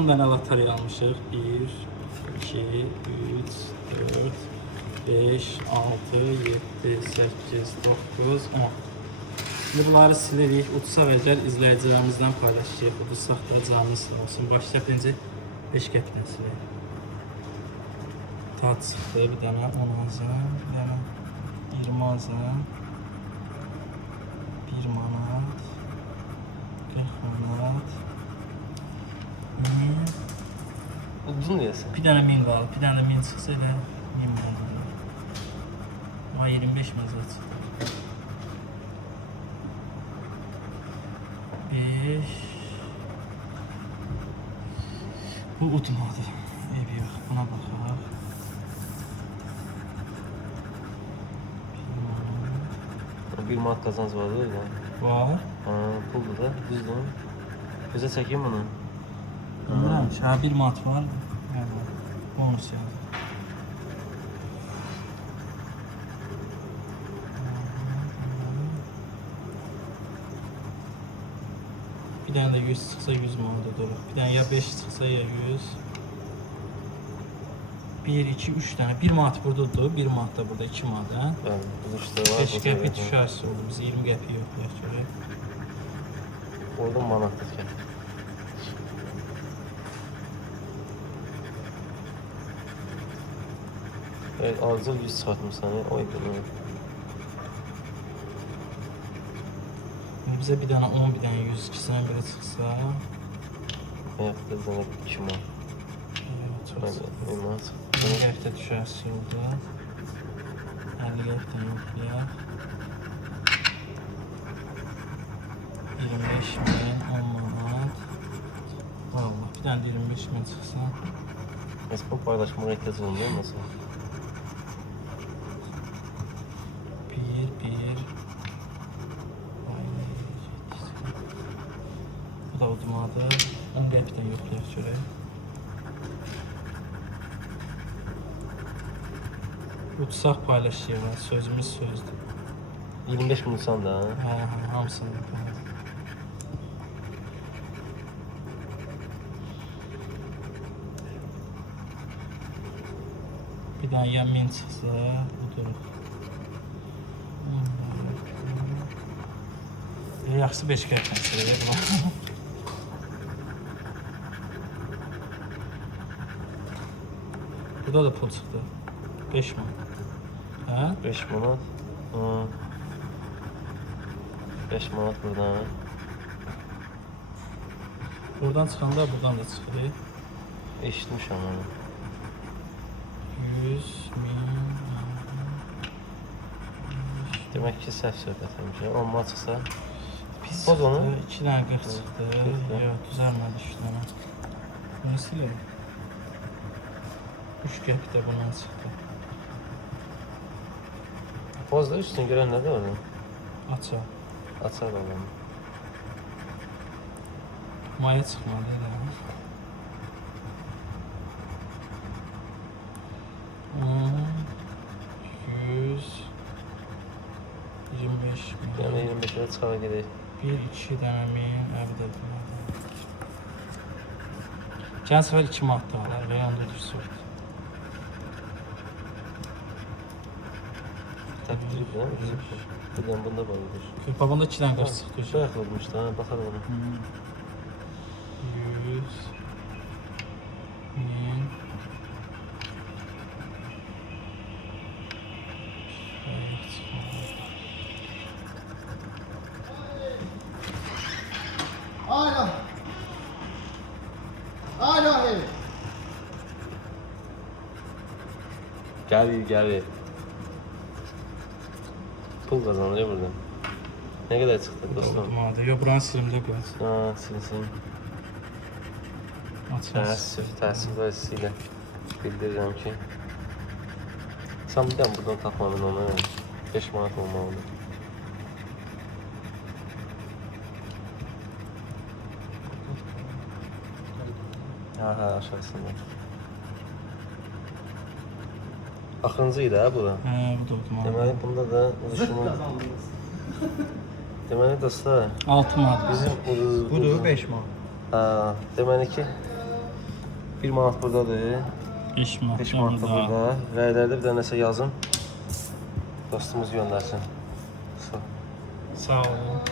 10 dənə lotereya almışıq. 1, 2, 3, 4, 5, 6, 7, 8, 9, 10. Şimdi bunları silirik. Utsaq əgər izləyicilərimizdən paylaşacaq. Utsaq da canlı sil olsun. Başlayaq öncə 5 qəpikdən silək. Tat çıxdı. Bir dənə 10 azın, bir dənə 20 azın, 1 manat, 40 manat, 1000. Uzun deyəsən. Bir dənə 1000 qaldı. Bir dənə də 1000 çıxsa elə 1000 manat. Ama 25 məzə çıxdı. 5. Bu udmadı. Eybi yox. Buna baxaq. Bir manat qazanc var değil mi? Var. Ha, puldur da, düzdür. Gözə çəkeyim bunu. Bilmirəm ki, ha 1 manat var. Yəni, bonus yəni. Bir dənə də 100 çıxsa 100 manat durur. Bir dənə ya 5 çıxsa ya 100. 1, 2, 3 dənə. 1 manat buradadır, 1 manat da burada, 2 manat. Hə? Bəli, bu işte var. 5 qəpik düşərsə olur. Biz 20 qəpik yoxlayaq görək. Orada manatdır ki. Evet, azı 100 çıxartmışsan, oy bunu. Bizə bir dənə 10, bir dənə 100, ikisindən belə çıxsa. Ayaqda zənə 2 manat. Çox. 1 manat. 20 qəpikdə düşərsə oldu. 50 qəpikdən yoxlayaq. 25 min, 10 manat. Vallahi bir dənə də 25 min çıxsa. Biz bu paylaşmağa ehtiyac olmuyor nasıl? 1, 1. Bu da udmadı. 10 qəpikdən yoxlayaq görək. Utsaq paylaşıyıq, sözümüz sözdür. 25 minutsan da. Hə, hamısını. Bir dənə ya 1000 çıxsa, uduruq. Yaxşı 5 qəpikdən siləyək. Burada da pul çıxdı. 5 manat. Hə? 5 manat. 5 manat buradan. Buradan çıxanda buradan da çıxır. Eşitmişəm onu. 100 min. Demək ki, səhv söhbət həmişə. 10 manat çıxsa. Pis Poz onu. 2 dənə 40 çıxdı. Yox, düzəlmədi 3 dənə. Bunu silək. 3 qəpik də bundan çıxdı. Pozda üstün görən nədir orada? Açaq. Açar oğlum. Maya çıxmadı da. 100 25 min. Yəni 25-ə çıxara gedək. 1, 2 dənə min. Əvdə bunlar. Gələn səfər 2 manat da alar. Rəyanda düşsün. Təqdir edir, buradan bunda bağlıdır. Babanda 2 dənə qaç çıxdı. Bayaq olmuşdu, baxarıq ona. 100 1000 Alo. Alo. Gəlir. Pul kazanıyor buradan. Ne kadar çıktı dostum? Olmadı. Yo, buranın silimdə qoy. Ha, silsin. Açılsın. Təəssüf vəsilə bildirirəm ki. Sən bir dənə buradan tapmadın onu. 5 manat olmalıdır. Ha, aşağısında. Axırıncıydı ha bu da. Hə, bu da olmadı. Deməli bunda da uzuşumun... Deməli dostlar, 6 manat. bizim Budur 5 manat. ha, deməli ki 1 manat buradadır. 5 manat. 5 manat da burada. Rəylərdə bir dənə nəsə yazın. Dostumuz göndərsin. Sağ ol. Sağ olun.